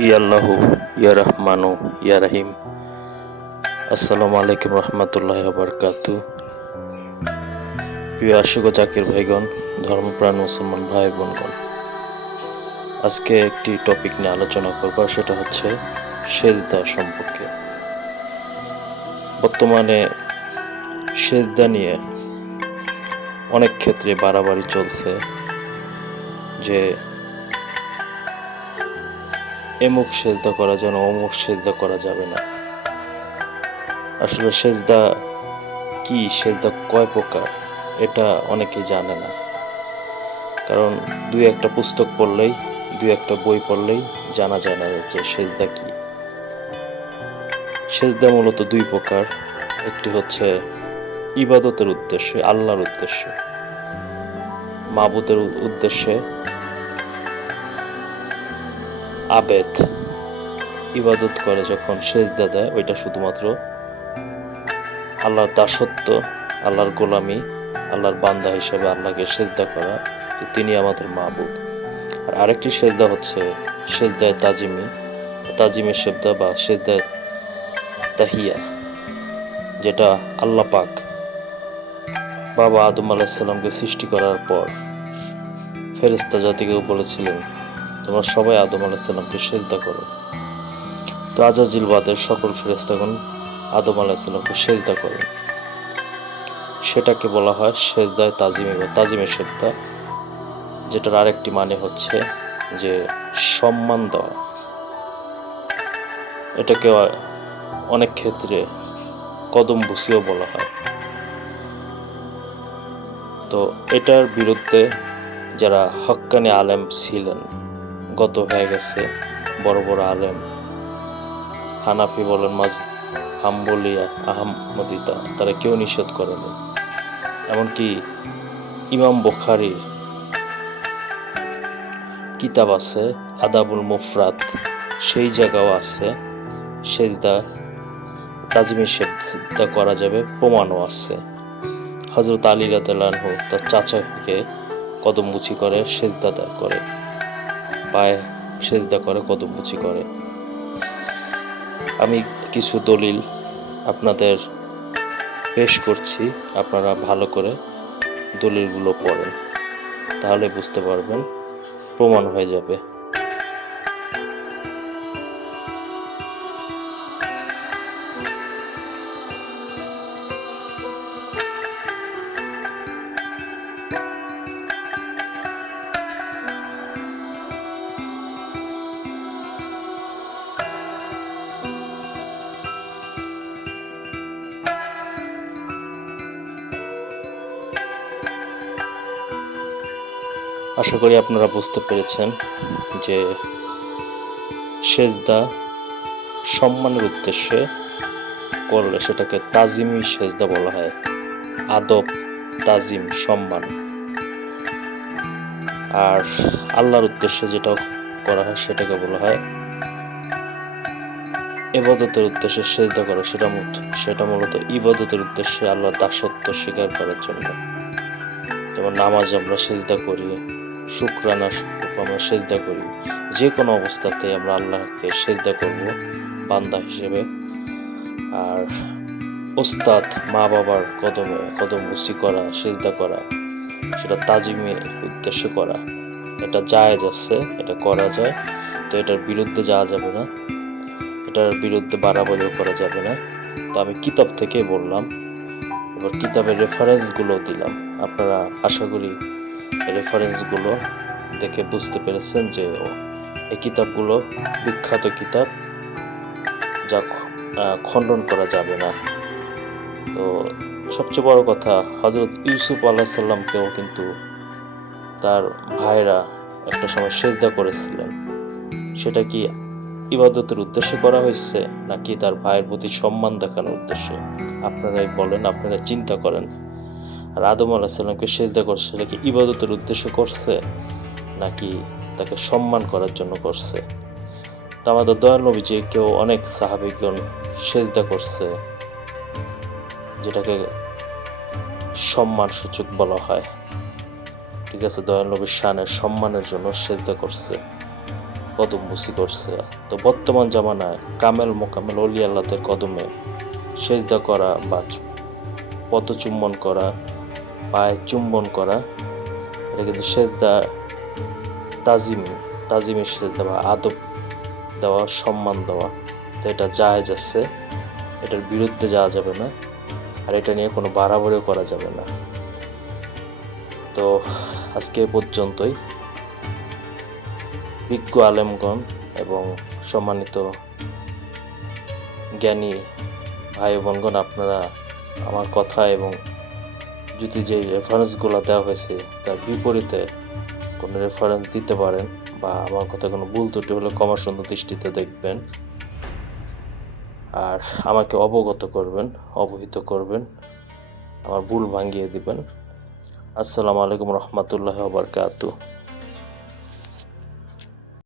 ইয়াল্লাহু ইয়া রহমানু ইয়া রহিম। আসসালামু আলাইকুম রহমতুল্লাহি ওয়া বারাকাতুহু। প্রিয় আশিক ও জাকির ভাইগণ, ধর্মপ্রাণ মুসলমান ভাই বোনগণ, আজকে একটি টপিক নিয়ে আলোচনা করব, সেটা হচ্ছে সেজদা সম্পর্কে। বর্তমানে সেজদা নিয়ে অনেক ক্ষেত্রে বাড়াবাড়ি চলছে যে এমুক সেজদা করা যেন অমুক সেজদা করা যাবে না। আসলে সেজদা কি, সেজদা কয় প্রকার, এটা অনেকেই জানে না। কারণ দুই একটা পুস্তক পড়লেই, দুই একটা বই পড়লেই জানা যায় না যে সেজদা কি। সেজদা মূলত দুই প্রকার। একটি হচ্ছে ইবাদতের উদ্দেশ্যে, আল্লাহর উদ্দেশ্যে, মাবুদের উদ্দেশ্যে আবেদ ইবাদত করে যখন সেজদা দেয়, ওইটা শুধুমাত্র আল্লাহর দাসত্ব, আল্লাহর গোলামি, আল্লাহর বান্দা হিসেবে আল্লাহকে সেজদা করা, যে তিনি আমাদের মাবুদ। আর আরেকটি সেজদা হচ্ছে সেজদায় তাজিমি, তাজিমের সেজদা বা সেজদায় তাহিয়া, যেটা আল্লাহ পাক বাবা আদম আলাইহিসসালামকে সৃষ্টি করার পর ফেরেশতা জাতিকেও বলেছিলেন, তোমরা সবাই আদম আলাইহিসসালামকে সেজদা করো। তো আজাজিল বাদের সকল ফেরেশতাগণ আদম আলাইহিসসালামকে সেজদা করেন। সেটাকে বলা হয় সেজদায় তাজিমি বা তাজিমের সেজদা, যেটার আরেকটি মানে হচ্ছে যে সম্মান দেওয়া। এটাকে অনেক ক্ষেত্রে কদম বুসিও বলা হয়। তো এটার বিরুদ্ধে যারা হক্কানি আলেম ছিলেন, গত হয়ে গেছে বড় বড় আলেম, হানাফি বলেন, হাম্বলিয়া, আহমদিতা, তারা কেউ নিষেধ করেনি। এমনকি ইমাম বুখারীর কিতাব আছে আদাবুল মুফরাদ, সেই জায়গাও আছে সেজদা তাজিমি সেজদা করা যাবে, প্রমাণও আছে। হযরত আলী রাদিয়াল্লাহু আনহু তার চাচাকে কদমবুচি করে সেজদা করে, পায়ে সেজদা করে, কদমবুচি করে। আমি কিছু দলিল আপনাদের পেশ করছি, আপনারা ভালো করে দলিলগুলো পড়েন, তাহলে বুঝতে পারবেন, প্রমাণ হয়ে যাবে। আশা করি আপনারা বুঝতে পেরেছেন যে সেজদা সম্মানের উদ্দেশ্যে করলে সেটাকে তাজিমি সেজদা বলা হয়। আদব, তাজিম, সম্মান। আর আল্লাহর উদ্দেশ্যে যেটা করা হয় সেটাকে বলা হয় ইবাদতের উদ্দেশ্যে সেজদা করা। সেটা মূলত ইবাদতের উদ্দেশ্যে আল্লাহর দাসত্ব স্বীকার করার জন্য। যেমন নামাজ আমরা সেজদা করি, শুকরানা আমরা সেজদা করি, যে কোনো অবস্থাতে আমরা আল্লাহকে সেজদা করব বান্দা হিসেবে। আর ওস্তাদ, মা বাবার কদমবুসি করা, সেজদা করা, সেটা তাজিমের উদ্দেশ্যে করা, এটা জায়েজ আছে, এটা করা যায়। তো এটার বিরুদ্ধে যাওয়া যাবে না, এটার বিরুদ্ধে বাড়াবাড়িও করা যাবে না। তো আমি কিতাব থেকে বললাম, এবার কিতাবের রেফারেন্সগুলো দিলাম। আপনারা আশা করি রেফারেন্সগুলো দেখে বুঝতে পেরেছেন যে এই কিতাবগুলো বিখ্যাত কিতাব, যা খণ্ডন করা যাবে না। তো সবচেয়ে বড় কথা, হযরত ইউসুফ আলাইহিস সালামকেও কিন্তু তার ভাইরা একটা সময় সেজদা করেছিলেন। সেটা কি ইবাদতের উদ্দেশ্যে করা হয়েছে নাকি তার ভাইয়ের প্রতি সম্মান দেখানোর উদ্দেশ্যে? আপনারাই বলেন, আপনারা চিন্তা করেন। আর আদম আলাইহিস সালামকে সেজদা করছে, সেটা কি ইবাদতের উদ্দেশ্যে করছে নাকি তাকে সম্মান করার জন্য করছে? তো আমাদের দয়াল নবীজি কেউ অনেক সাহাবীগণ সেজদা করছে, যেটাকে সম্মান সূচক বলা হয়। ঠিক আছে, দয়াল নবীর শানের সম্মানের জন্য সেজদা করছে। কদম বুসি করছে। তো বর্তমান জামানায় কামেল মোকামেল অলি আল্লাহদের কদমে সেজদা করা বা পদচুম্বন করা, পায়ে চুম্বন করা, এটা কিন্তু সেজদা তাজিমি সেজদা বা আদব দেওয়া, সম্মান দেওয়া। তো এটা জায়েজ আছে, এটার বিরুদ্ধে যাওয়া যাবে না, আর এটা নিয়ে কোনো বাড়াবাড়িও করা যাবে না। তো আজকে এ পর্যন্তই। বিজ্ঞ আলেমগণ এবং সম্মানিত জ্ঞানী ভাই বোনগণ, আপনারা আমার কথা এবং যদি যে রেফারেন্সগুলো দেওয়া হয়েছে তার বিপরীতে কোনো রেফারেন্স দিতে পারেন বা আমার কথা কোনো ভুল ত্রুটি হলে ক্ষমা সুন্দর দৃষ্টিতে দেখবেন, আর আমাকে অবহিত করবেন, আমার ভুল ভাঙিয়ে দিবেন। আসসালামু আলাইকুম রহমতুল্লাহ ওয়া বারাকাতুহু।